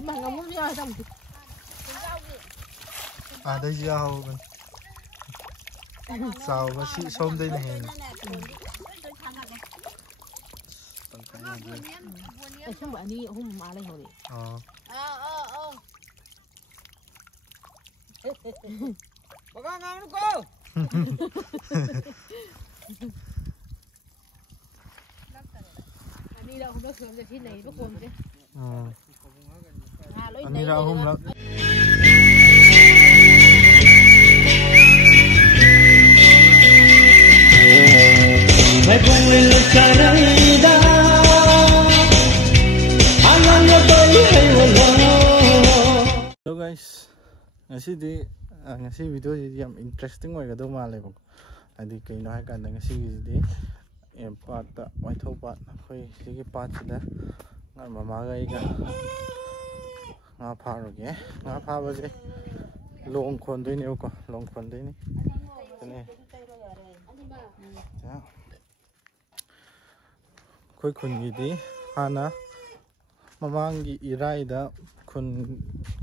mà ngắm muốn ra xong à đây rau rau và xị xôm đây này không phải đi không mà lên hồi bà con ngon không cô đi đâu không biết sớm giờ khi này lúc buồn chứ anh đi ra hôm đó Hello guys, ngasi video jadi yang interesting way kado malay bang. Adi kayo na haka na ngasi jadi yang part white hole part koi sige part sila nga mamagay ka nga paro ke nga pa ba je long khon doi ni ko long khon doi ni ne ya koi khun gi di hana mamangi irai da khun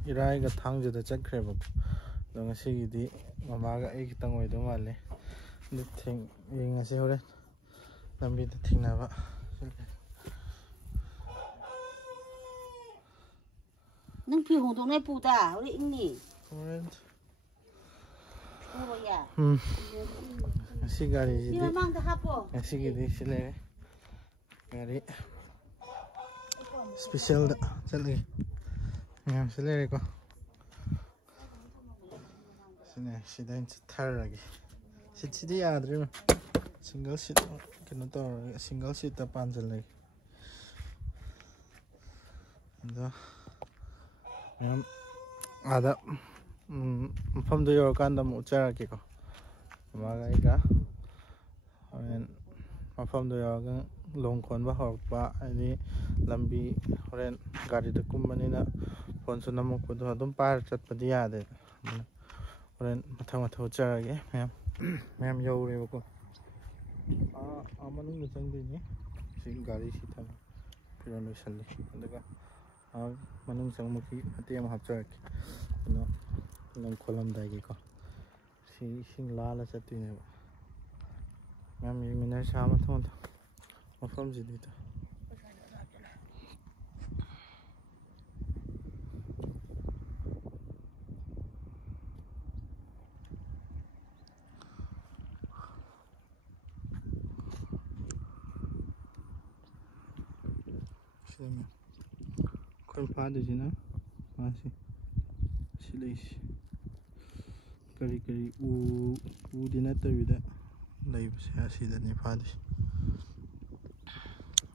irai ga thangju da chakre ba do ngasi gi di mamaga ai kitang oi do male ni thing yeng ngasi hore lambi da thingna ba nâng phiêu hồng này phụ ta, ôi anh nè. Nasi gari jadi. Ini memang dah apa? Nasi gini sila gari special dah, sila. Yang sila reko. Sini sida ini thar lagi. Sida ya ada ni. Single seat, kena tahu single seat apa anjal lagi. Anda. Ada mafamdu yorokanda mu charake ko maga iga horen mafamdu yoroga longkhon ba horpa ani lambi horen gari da kummanina phone su namuk do adum par chatpadi yade horen mathang charage ma'am yore ko amanung changdi ni sing gari si tham piron salli andaga manung sang muki ati am hapchak no lang kolam dagi ko sing lala chatine ngam yi minar sama thon mafam ji dito sima kon padu jina masih silais kari kari u dina tawida lai basa sida ni padu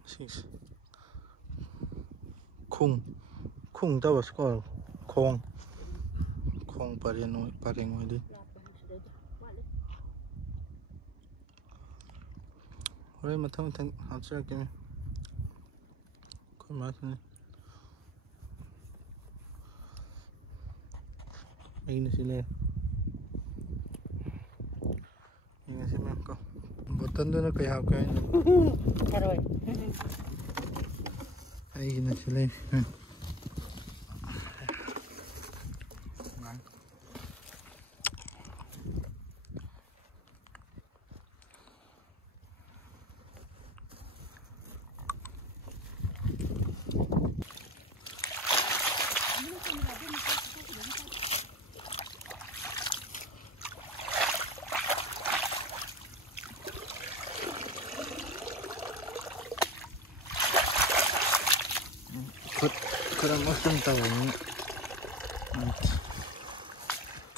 six khung tawas ko khong pareng oi ore mathang hachra ke ko mas ni ini sila ini si Marco button doon na kaya ako ay ini sila kurang masam tahu ni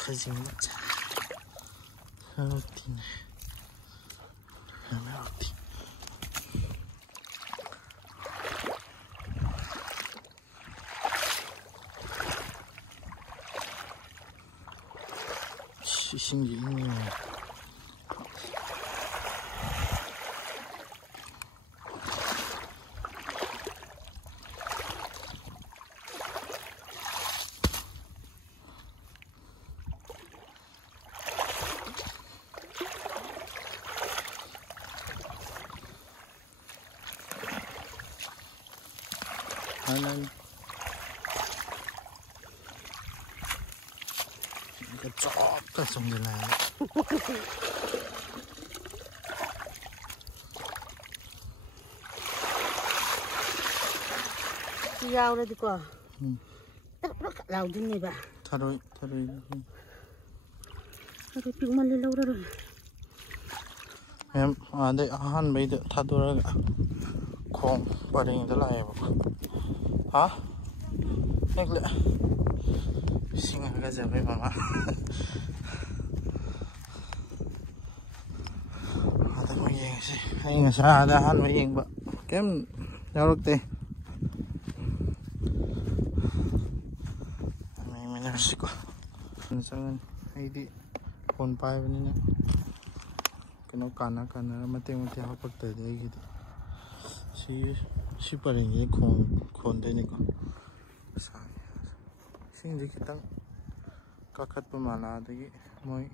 kajing macam roti ni roti sising ini cái chóp cái sông như này Giao đây đi qua lao đến này bà thôi rồi thôi chừng mà lâu rồi em đây han bây giờ thay đổi cái không bà đình đó là em hả em lại xin cái gì vậy mama ada mau yang sih ini nggak ada han mau yang mbak kem jauh deh ini masih kok misalnya ini phone pai bên này cái nó cana mati học bậc tới đây gitu si paling ini khôn đây này kok sing di kita kakat pemala tadi moi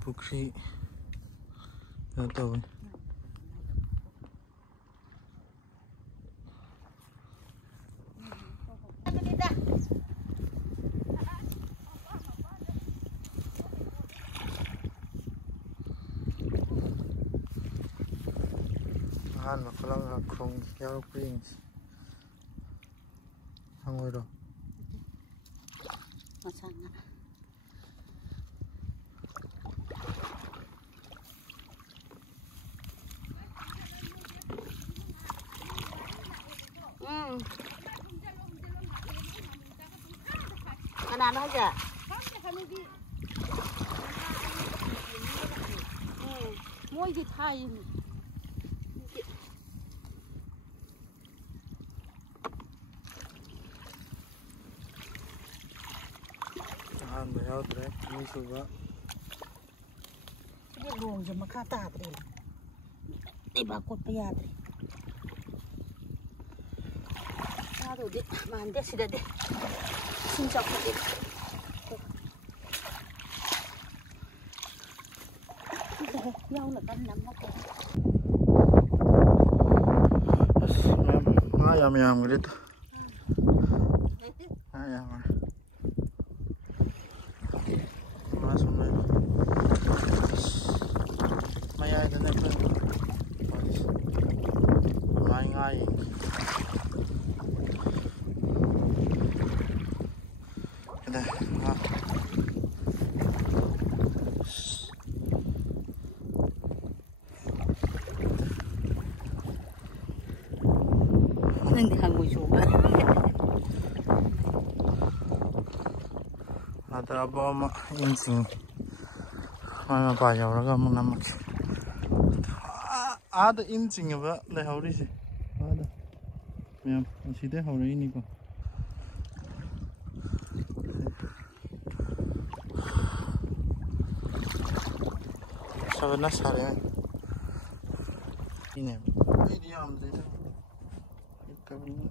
Pukri nggak tahu han mà có là không giao prince không ngồi đâu mà sang ạ anh nói chưa môi thì thay han mà giao đấy như số vậy cái luồng gì mà khá tạp đây đây bà cột bây giờ đây rồi đi mà anh biết gì đây xin chào các bạn nhau là canh lắm đó ayam gitu ayam masuk maya itu nih main ngai ada nên thì hàng ngồi xuống ada apa insing mana bayar orang mau namak ada insing apa lehori sih ada ya masih deh hari ini kok sebenarnya hari ini dia ambil itu kabin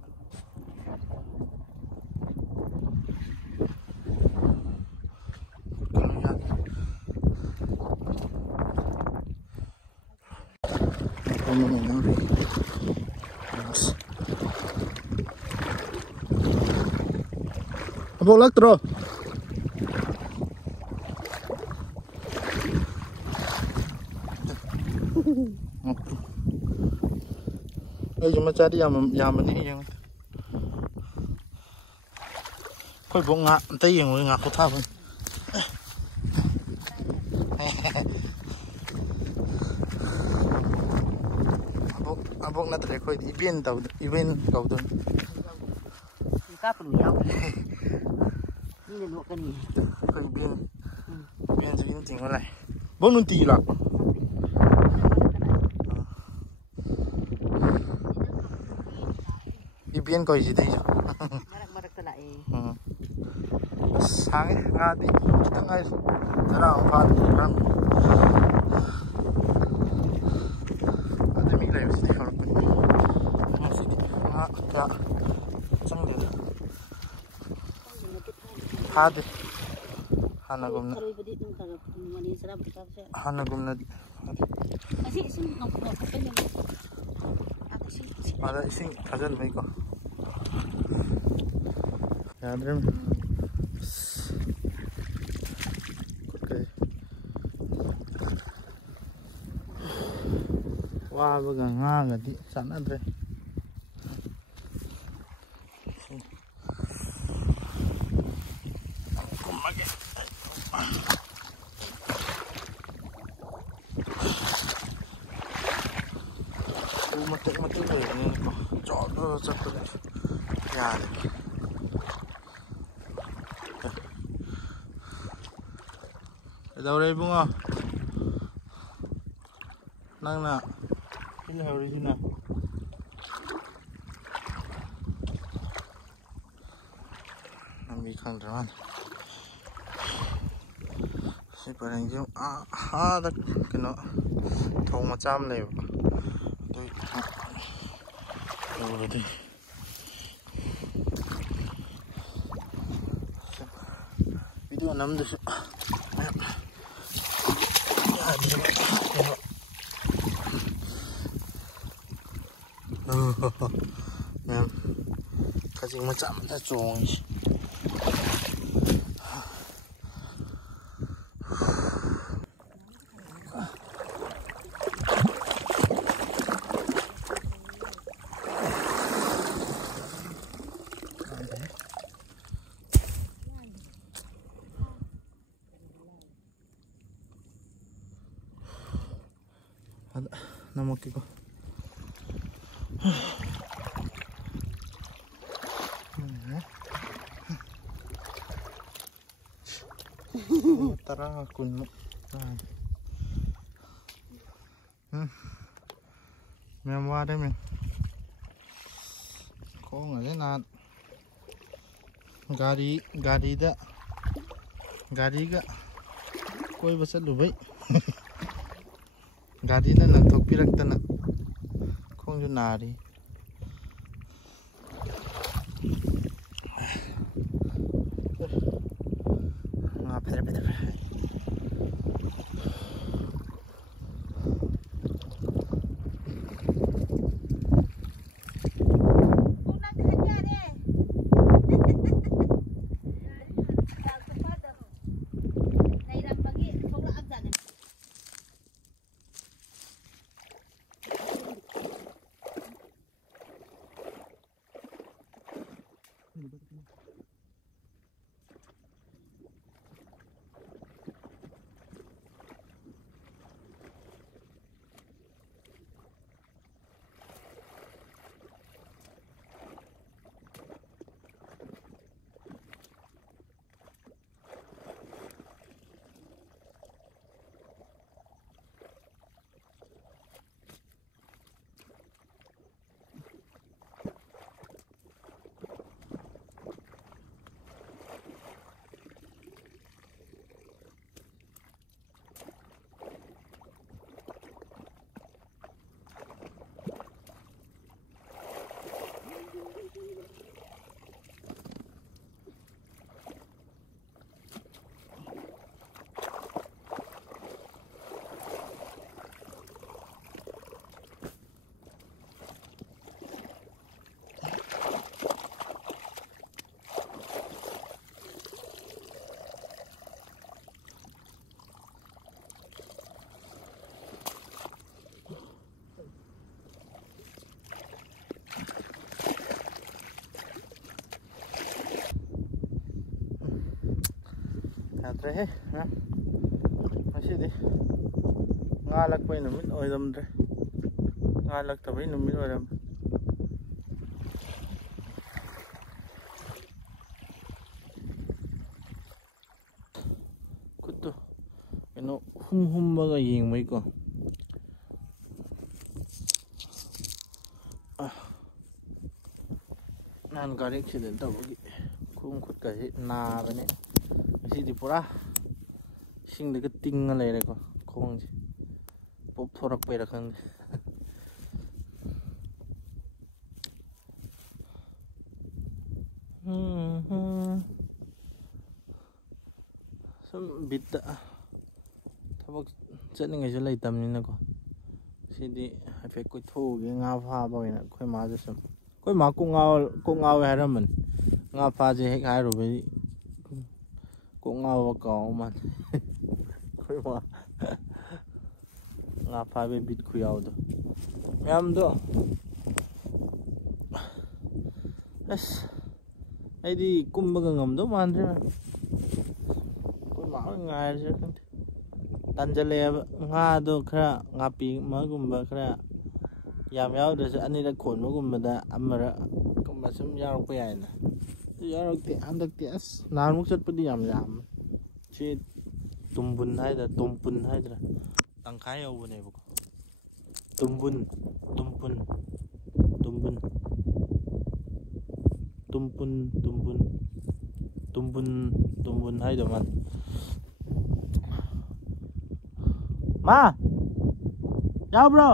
Abang lak terus. Cuma cari yang ini yang. Kau buat ngak, nanti yang ngak aku tahu. Abang nanti deh kau event tahu, event kau tu. cá phần nhau đi lên cái gì kau event sih ini tinggal lah. Bang nanti lah. Event kau gì đây chứ? Sáng ấy, ngã đi, kita ngay, cara empat orang. Ada mila yang mesti kalau pun masih ngah tak cengir. Ada, hana gumna. Hana gumna. Ada sing kazel mereka. Yadre wabaga ngagadi sanadre mati ini kok jodoh satu ya đâu đây Bung à năng nào cái nào đi nào nằm bị khăn rồi sẽ phải đánh chung đó cái nó thùng 100 này tôi đâu rồi đi video nắm được em cái gì mà chạm ra chuồng nampak itu tara kun mềm qua đây mình có người là gari đó gari ga koi basat lubai gari na nagtagpirakta na kung yun nari nga pera Yadre masih di ngalak pa inumit oidam dre ngalak tabay inumit oidam kuto ino humbaga yengmay ko nan gari accident tabagi kung kut kasi narane di pura sing dekat tinggal lagi ko kong sih pop thorak pera kan some bita tabak chatting aja lah hitam ni nako sidi efek ko thoge nga pha ba na koi ma ja sam koi ma ko ngaw haraman Nga pha je hek hai ro be ko nga wa ka man khoi ma nga pha be bit khu yaw do yam do as ai di kum ba ngam do man je ko ma nga je tan je le nga do khra nga pi ma gum ba khra yam yaw da ani da khon ma gum ba da amara kum ba sum yaw ko yai na yaw te andak te as nan muk chat pudi yam chi tumbun hai da tumpun hai da tang khai yaw bu ne bu tumpun tumpun tumpun tumpun tumpun tumpun tumpun hai da man ma yaw bro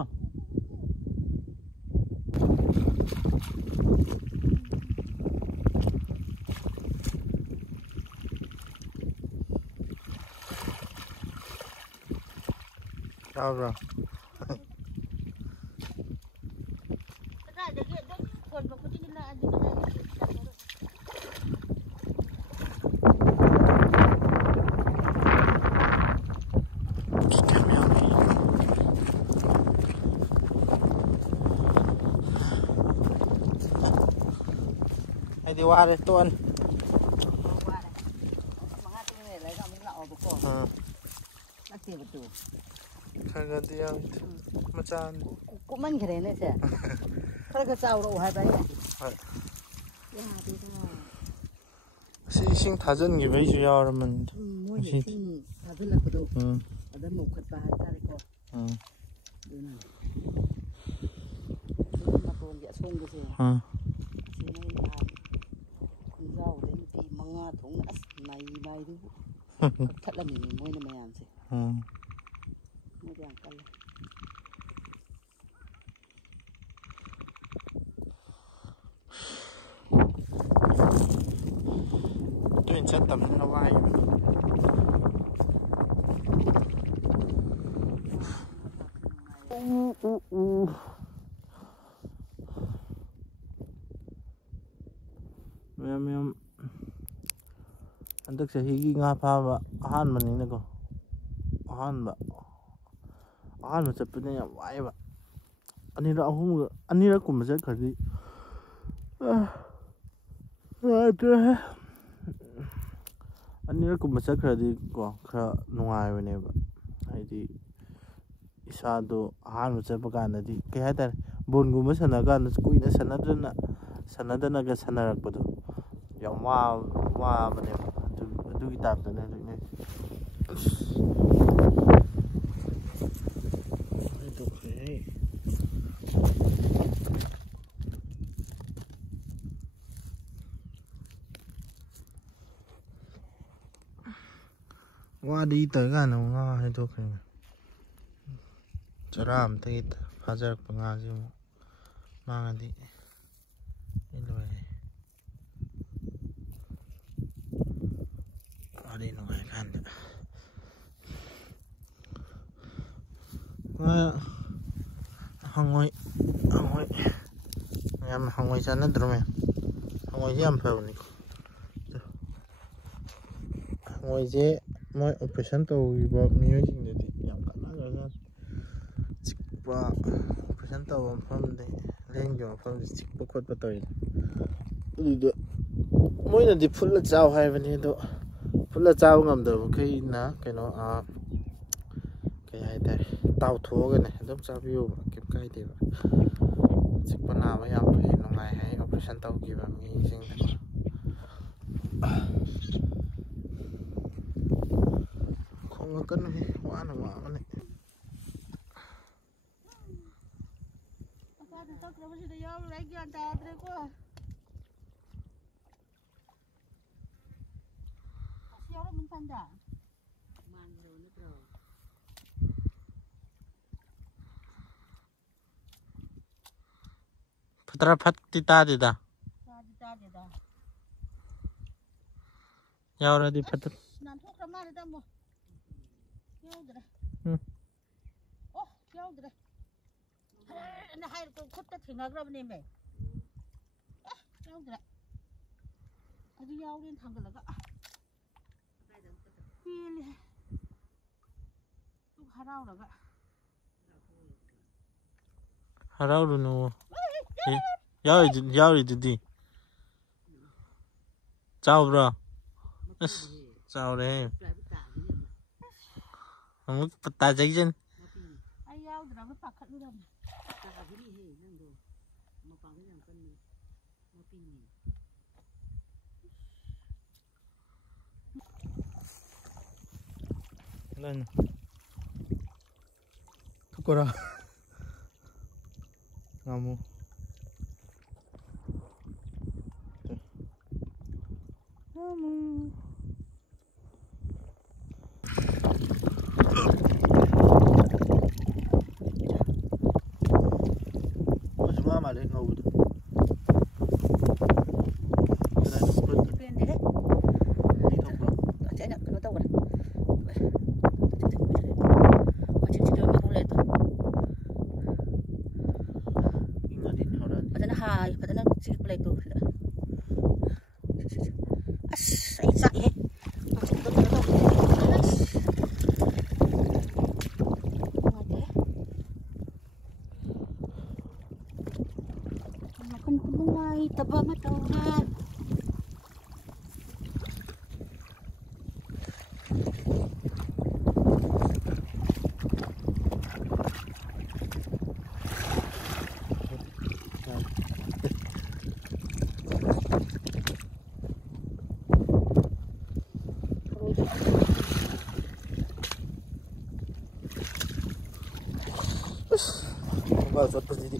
yaw bro ai đi qua đây tuần khang đi ăn mà chan cũng mình cái này nữa chứ cái sao đâu hay đấy sinh thà dân gì mấy chuyện rồi mình mỗi ngày sinh thà dân là cái đồ ở đây một cái bài ta đi coi đây này mà còn dạ sung cái gì chị này là con rau đến thì mang thùng này này đi thật là mình mỗi năm làm gì mỗi dạng cân tuyển chất tầm nó vai em anh tức sẽ hí nga pha và han mình này cô han mà chụp bên này vãi vậy anh đi đâu không được anh đi đâu cũng mà sẽ cái gì anh đi đâu cũng mà sẽ cái gì cô khá nuai vậy này vậy hay đi isa do han mà chụp cái này đi cái hay ta buồn cũng mới sanh cái nó cũng ít sanh đó cái sanh ra cái đó yang wa bên này du cái tạm đó này qua đi tới cả nó nga hay thôi cái cho ra mình thấy phá ra bằng nga chứ mang đi đi rồi ở đây nó hay khăn đấy hangoi em hangoi sana drum em hangoi je am phau ni hangoi je moi operation to ba miyo jing de yam kana ga chikpa operation to am pham de leng jo pham de chikpa khot pa toi du moi na di full la chaw hai bani do full la chaw ngam do kai na kai no cái hai tay tàu thua cái này đâm sao view kiếm cây thì chỉ có nào mới làm thì nó ngày hay operation tàu kịp và mình sinh không có cân này quá là quá này Patra phat tita dida. Yaw ra di phat. Nan thok ra ma da mo. Yaw dre. Oh, yaw dre. Na hai ko khut ta thina gra bne me. Yaw dre. ꯑꯗꯨ ꯌꯥꯎꯔꯦꯅ ꯊꯥꯡꯒꯠꯂꯒ ꯄꯦꯜꯂꯦ ꯗꯨꯛ ꯍꯔꯥꯎꯔꯒ ꯍꯔꯥꯎꯔꯨꯅꯨ ꯌꯥꯎꯔꯤꯗꯨꯗꯤ ꯆꯥꯎꯕ꯭ꯔꯣ ꯑꯁ ꯆꯥꯎꯔꯦ ꯑꯃꯨꯛ ꯇꯥꯖꯩꯖꯅꯤ ꯑꯩ ꯌꯥꯎꯗ꯭ꯔꯒ ꯄꯥꯈꯠꯂꯨꯔꯝꯃꯦ ꯇꯥꯒꯤꯅꯤꯍꯦ ꯅꯪꯗꯣ ꯃꯄꯥꯡꯒꯜ ꯌꯥꯝ ꯀꯟꯅꯤ ꯃꯄꯤꯅꯤ Lên Thúc cô ra Ngamu Ngamu Ôi chúng mà lên ngầu được Cái này nó cũng được lên đấy Đi thông rồi sẽ nhận cái tàu này hai pada nak cik pelai tu. Saya sakit. Macam tu tu. Makan kumai tabah matauhan. Vào giật cái gì đi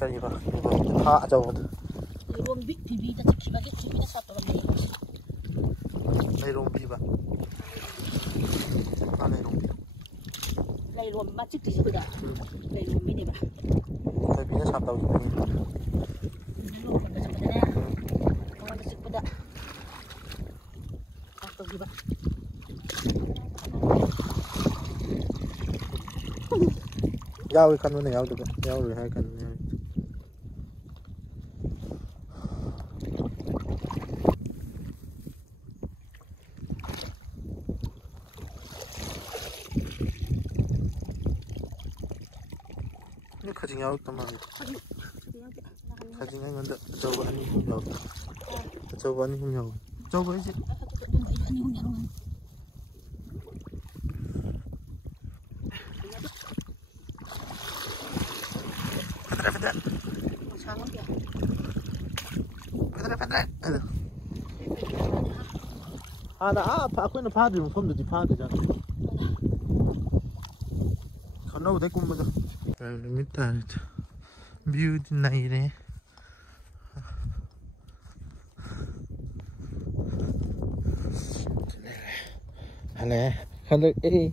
cây vào thả cho luôn biết TV ta chỉ biết TV nó sắp tới đây luôn đi vào đây luôn bắt chích thì chưa được đây luôn biết đi vào cây nó sắp tới luôn còn được đây không có chích bớt sắp tới đi vào giao cái khăn này giao được giao rồi hai khăn ini kaji nhau teman kaji nhau nggak coba ini nhau coba ini nhau coba aja 나 아까 파들 폼도 파야 되잖아. 건너고 데리고 보자. 밑에 뷰 나이래. 하네. 근데 에이.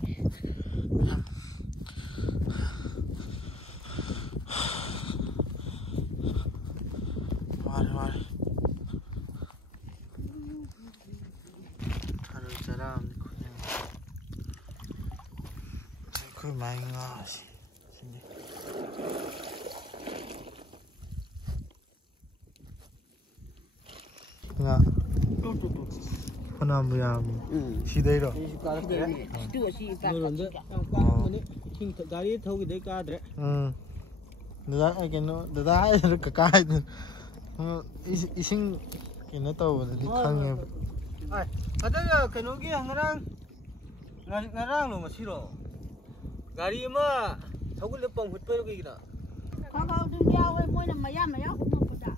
와리. 그 마잉아 씨. 나 하나 뭐야 시대로 गाड़ी थोड़ी दे का दे दादा कनो दादा ककाय इसिंग कनो तौबदि खंगे ai ada kenogi ngarang lo masiro gari ma thogul le pong hut pe gi da khao dum yao oi moi na mayam hum no da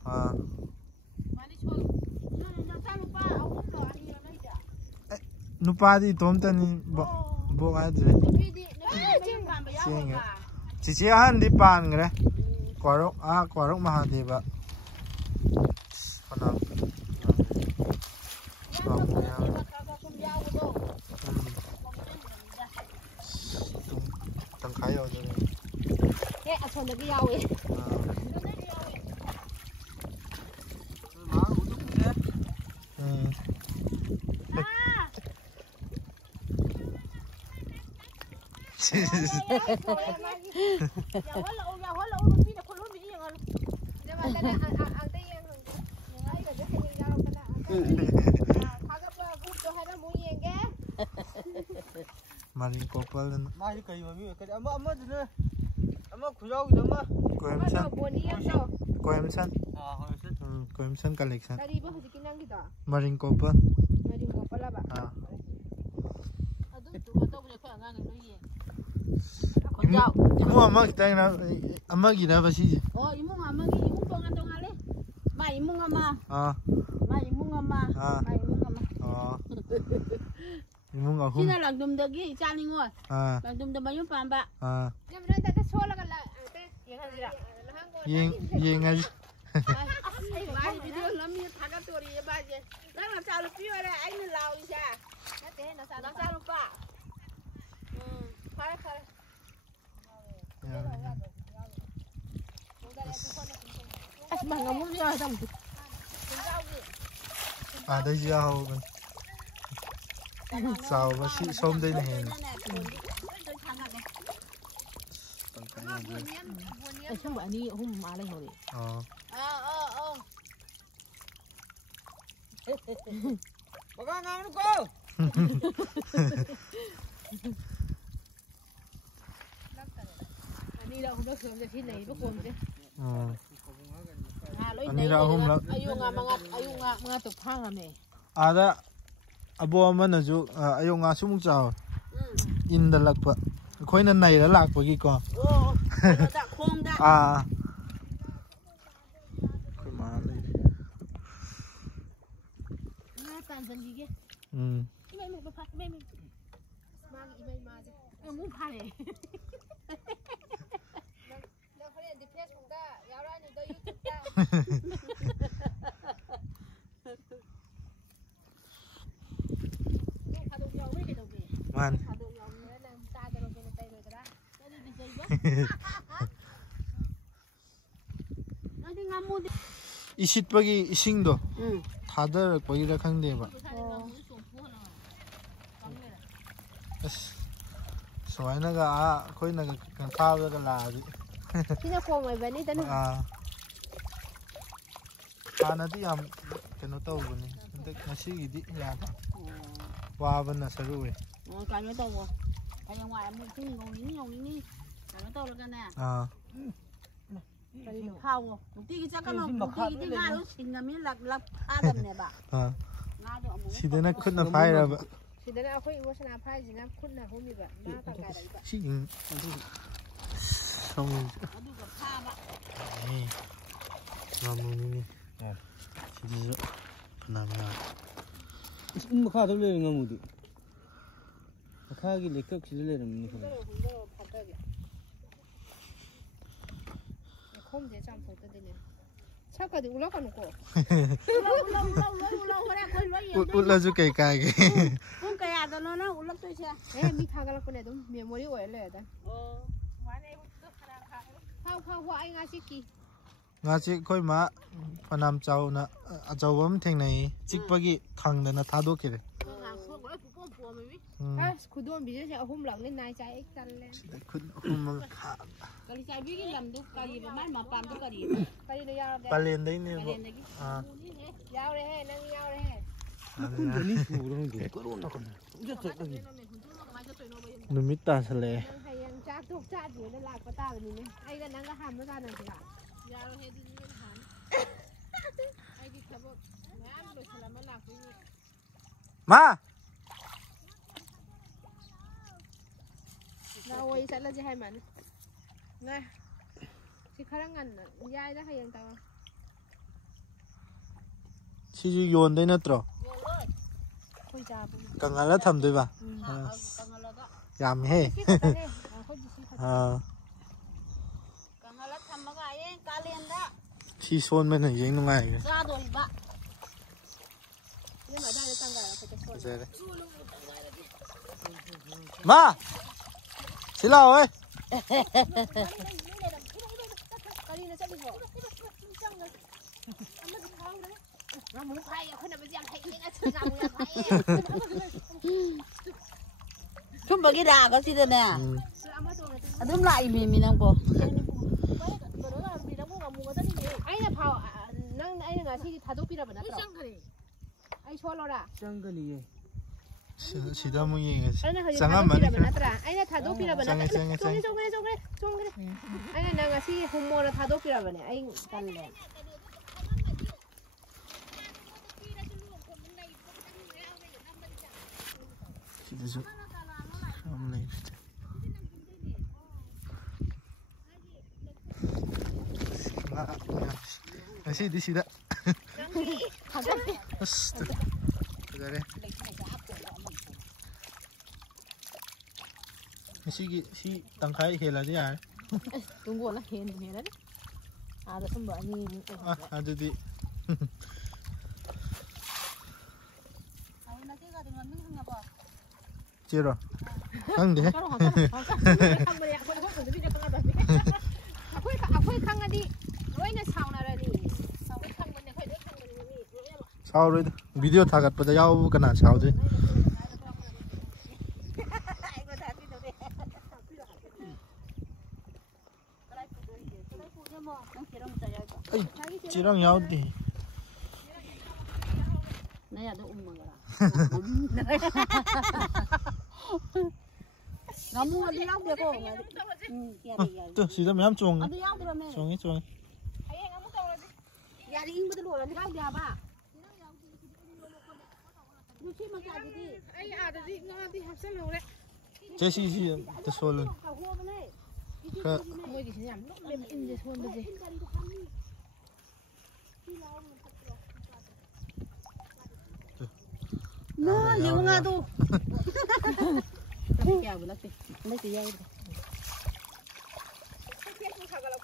mani chol na ta lupa au no ani na da nupadi tomtani bo adre di chin ba mayam ba chichi han di pan gre Quarok Mahadeva. Panam. Tang kayo dyan. Asan na giyawi. Maring couple na. Mari kayo mami, kada ama dun. Ama kuyaw dama. Koemsan. Hoysan. Koemsan collection. Dari ba hasikin nang kita? Maring couple. Maring couple ba? Adu tu to bu ka ngang no ye. Imu ama kita na ama gina ba si? Oh, imu ama gi imu pong atong ale. Ma imu ama. Ma imu ama. Ma imu ama. Imu nga hum. Sina lang dum dagi chani ngoi. Lang dum dam yung pamba. Nyam na ta sola ka la ate. Yeng nga. Ai ba video lami thaga tori ba je. Lang na chalu pi ore ai ni lao isa. Na te na sa na chalu pa. Khare khare. As mà ngắm muốn ra xong đây giờ hầu sao mà xị xôm đây này không phải đi không mà đây rồi Baka ngang ko. đi đâu không được sớm thì này bốc cuồng chứ. Ani ra hum la. Ayung nga tục phang làm này. Ada abo man na ju ayong nga sumung chaw. In da lakpa. Khoi na nai la lak pa gi ko. Da khong da. Khoi ma le. Nga tan san gi ge. Imai mu pa imai mu. Ma gi imai ma je. Mu pa le. Man. Isit pagi ising do. Thadar pagi ra khang de ba. Soai na ga khoi na kan khaw ga la di. Sina ko mai bani tan. Ana di am keno taw bani. Ndak ngasi gi di ya. Wa ban na saru we. Ka no taw bo. Ka yang wa mu chung ngong ni. Ka no taw la kan na. Khao. Ti ki chắc kan no. Ti ki nga lu sin ga mi lak adam ne ba. Nga do amu. Sidana khut na phai ra ba. Sidana akhoi emotional phai jina khut na homi ba. Ma ka ga dai ba. Si xong này làm luôn đi chỉ đi làm nào khá thôi lên ngâm một tí khá cái lấy cốc chỉ lên làm như thế không dễ chạm phổi tới này chắc cả đi uống còn có uống là chú cày cày cái uống cày à tao nó uống tôi chưa em mi thang cái là con này đúng miệng mới uốngเลยđấy ngasi khoi ma panam chau na achawam thengnai chikpagi thangdana thadokire khudon bi je ahum lang nen nai chai ek tan le khud ahum kha kali chai bi ki lam du kali ba man ma pam du kali ne yaw de palen dai ne bo yaw re he nang yaw re he kun ni pu ro nge ko ro na kon je tek da ni numit ta sale chắc thuốc chát gì nó lạc vào ta mình ai là năng cái hàm nó ra này thì bạn giờ hết đi những hàm ai đi khắp bộ ngán rồi sẽ làm nó lạc với ma rồi sẽ là gì hay mà ngay chỉ khá là ngắn dai đó hayยังtao si ju yon dai natro khôi cha kangala tham doi ba yam he Kangala tham mga ayeng. ที่โซนมันยังนุ่งไงกัน ซาโดยบะ เนี่ยมาได้ตั้งกันเขาจะโซน ใช่เลยมาสิเล่าเว้ย เราหมูไข่คนนั้นเป็นยังไงเองอะเธอหมูยังไง ชุ่มบกิดาก็สิเดเนี่ยอันนั้นลายมีนังปอ ไอ้เนี่ยเผานั่งไอ้เนี่ยที่ทาตุปีระเบิดนะไอ้ชวนเราละ जंगली है 시다 무잉 장아 많이 나더라 아이네 다도 피라버나 종그래 아이네 나가시 hom모라 다도 피라버네 아이 달래 시다 좀 아무네 시다 시다 그래 시 땅카이 해라지 알 동고나 해는 아도 좀 많이 아주디 찌러 안돼 아코이 강아지 로이나 사우나라니 사우르 비디오 다 갖다 야우 그나 사우지 찌랑 야우디 나야 너 엄마가 너무 어디 나오고 또 시다 매암 쫑 어디 나오더라며 쫑이 야리 인부들 오라니 가야 봐 루시만 가지디 아이 아저씨 너한테 합산을 오래 제시 또 솔은 뭐지 그냥 이제 손들지 나 영화도 야 몰랐대 몰랐대 야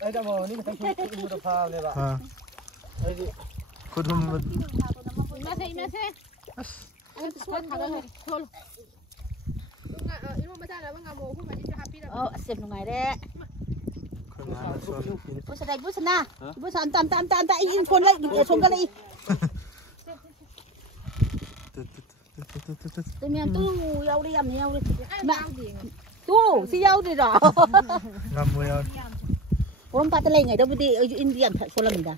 ऐसा वो नहीं कहीं कुछ तो फाल ले बा 아 고tum 이마세 손 가다가 손 이거 맞아라 뭔가 뭐 후만 이제 하피라 어 쌤 누가래 그나 솔 부서 дай 부서 나 부서 안땀땀땀땀 인 손을 손가락 때면 또 야우리 얌니 야우리 또 si 야우리 라 나무야 orang patah lain ada budi Indian tak solam dah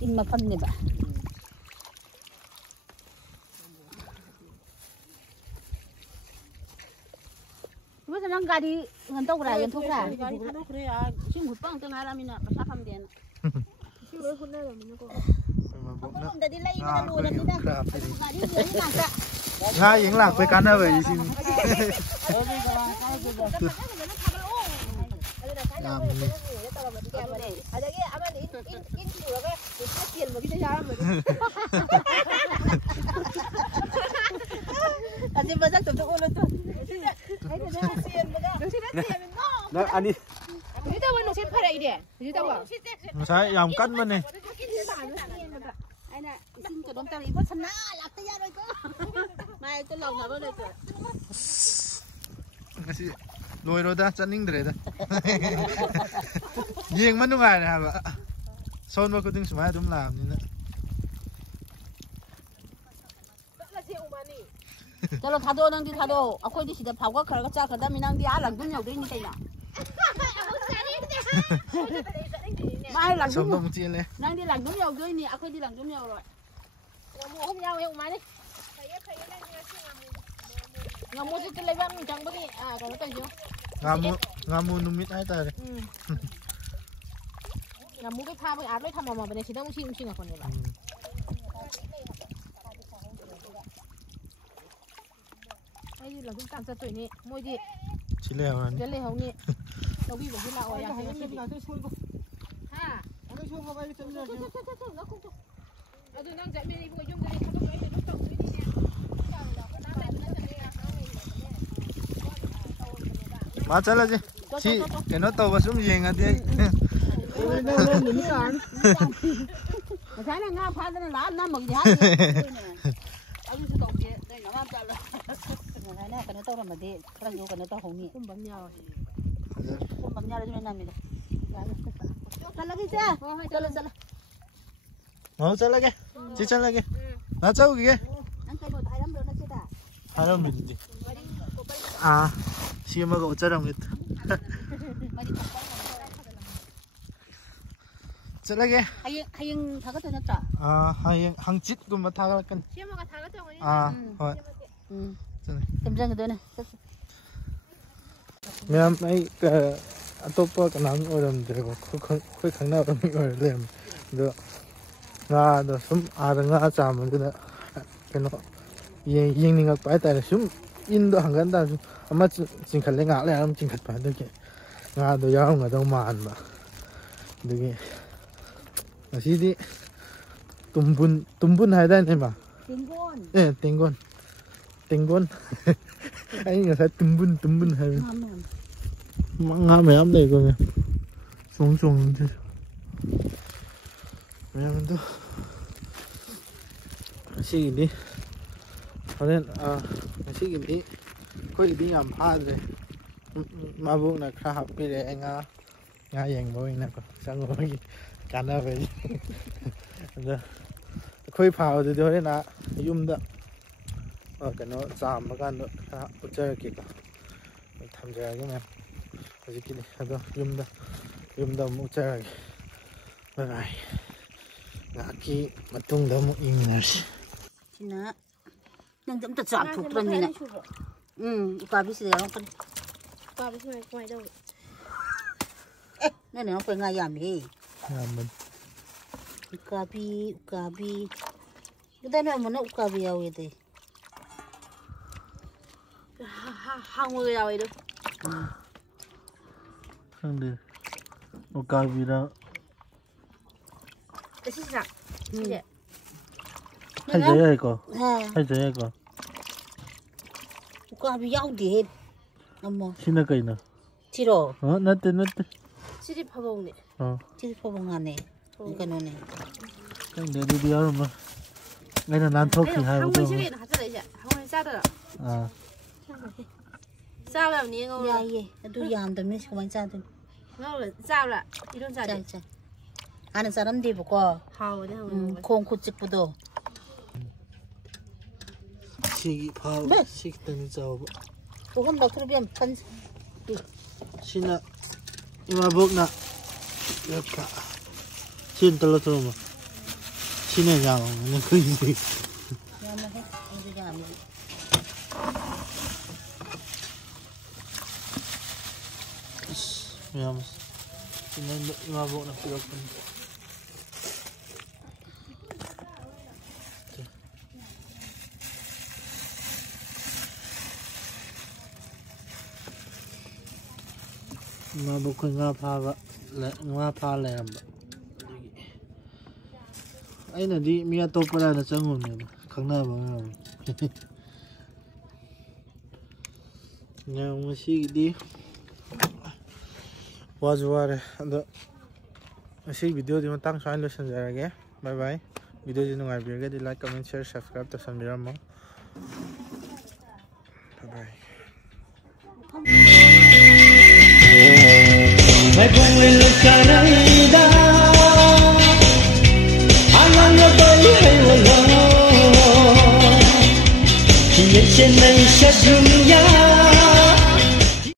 in makan ni bah Bữa giờ năng gadi ngân tóc ra ngân tóc ra gadi thắt tóc ra xin một băng tengah ram ini pasal pam dia xin lốiคนได้แบบนี้ก็ผมจะได้ไล่มาดูนะนี่นะgadi dia ni nak nga ying lạc với cán ở vậy xin làm gì ada ke apa ni in juga ke sekian begitu jalan Kasi basak tu ulo tu ना आनी Kita mau nusin pada ide, kita mau. sai làm cắt bên này ai nè xin của đông tao đi có sân na lạc tới ra rồi cơ mai tôi lòng mà bên đây cơ kasi lôi rồi đó chân ninh đấy đó nhìn mắt nó ngài này hả son vào cái tiếng smile đúng làm như thế Kalau thado nang di thado, aku di sini pawak kalau kacau kada minang di alam tu nyau ini kaya. Mai lang sống tu, đông chiên lên nang di lang tu nyau ini, aku di lang tu nyau rồi. Ngamu không nhau yang mana? Ngamu tu telegram macam begini, kalau tu je. ngamu numit ai ta đấy Ngamu cái pha với áp lấy tham mà bên này chỉต้องชิงคนเดียว ไอ้เราต้องตามสตุยนี่มวยดิ chỉ leo này เดี๋ยวเลยเขานี่เราวิ่งแบบที่เราอยากให้มันฮะ अरे show का भाई चल जा เอาดูนั่งใจไม่ได้บุยยุ่งกันเลยเขาต้องไปเป็นลูกต๋องด้วยนี่เนี่ย mà chắc là gì chị cái nó tàu vào xuống gì ngay đi Cái này ngao phá cái này lá năm bằng gì hết. Ông sẽ tổng kết đây nó làm sao là. Cái này tao làm mà đi, cái này cái này tao không nghĩ. Không bấm nhau. Không bấm nhau cho nên làm gì đâu. Chân lagi chưa? Chân lên. Chân lagi. Chị chân lagi. 나 짜오게. Anh cây một tay lắm rồi nó chưa đã. 하람 믿지. 아, 시험하고 어쩌라고 했다. 짤라게. 하영 다 갖다 놨다. 아, 하영 항짓 그만 다 갈건. 시험아가 다 같은 거니? 아, 어. Cầm cái này. Mẹ mấy cái top cái nắng ở đầm thì có khơi kháng nào trong ở làm được. Nga đó sum nga chạm mình đó. Cái nó yên ninh ngọc bài tại sum in đó hàng gần đó. Amma chính khẩn ngã lại am chính khẩn bài được cái. Nga đó giao nga đâu mà ăn mà. Được cái. Asi đi tumbun hay đây này mà. Tinggon. Tinggon. Anh người ta tumbun hay. Nga mẹ ấm đây coi nè. Xuống chứ. Mẹ mình tu.Asi đi. Nên asi đi. Coi đi làm phá rồi. Mà buông là khá học cái này nga dành bôi nè con. Sang ngồi cắn ra về. Coi phá rồi đấy là yum đó. Cái nó giảm mà gan nó chơi kìa mình tham gia cái này cái gì đó yum đó một chơi bye bye ngaki mà tung đó một English Cina nhưng cũng thật giảm thuộc lần này qua biết gì không Qua biết gì ngoài đâu. Nên nó phải ngay giảm đi mình ukabi cái đây là một nó ukabi đâu vậy Hàng người nào vậy được? không được một cái gì đó Cái gì vậy? hay dễ có ukabi đâu đi hết 엄마 xin nó cây nào 싫어 나한테 시집 파먹네. 치즈퍼봉 안에 이거 노네 근데 đi đâu mà ngay là nan thuốc thì hay 한번 시계는 하잖아 이제. 한번 싸더라. à sao làm gì ngon 야 예, 또 양도 그만 짜든 ngon sao là 이런 자리. 짜 아는 사람들 보고 hào đấy 콩 고집부도 시기 파 식당이 자고 그건 막 그러면 반 신나 이마 먹나 이렇게 신 떨어 들어오면 신의 양은 그 이제 야마 해 이제 안 해. 미안 신의 이마 먹나 이렇게 mà bố khơi nga pha làm ấy là đi mía tô para là chẳng ngồi nữa không nào mà nhà ông sĩ đi qua rồi đó sĩ video thì mình tăng sáng lên sân ra ghé bye bye video thì ngoài việc cái đi like comment share subscribe cho sân bia mong bye bye Mai cùng lên lúc cả này đã anh ăn nó tới hay một lần chỉ trên này sẽ dừng nhau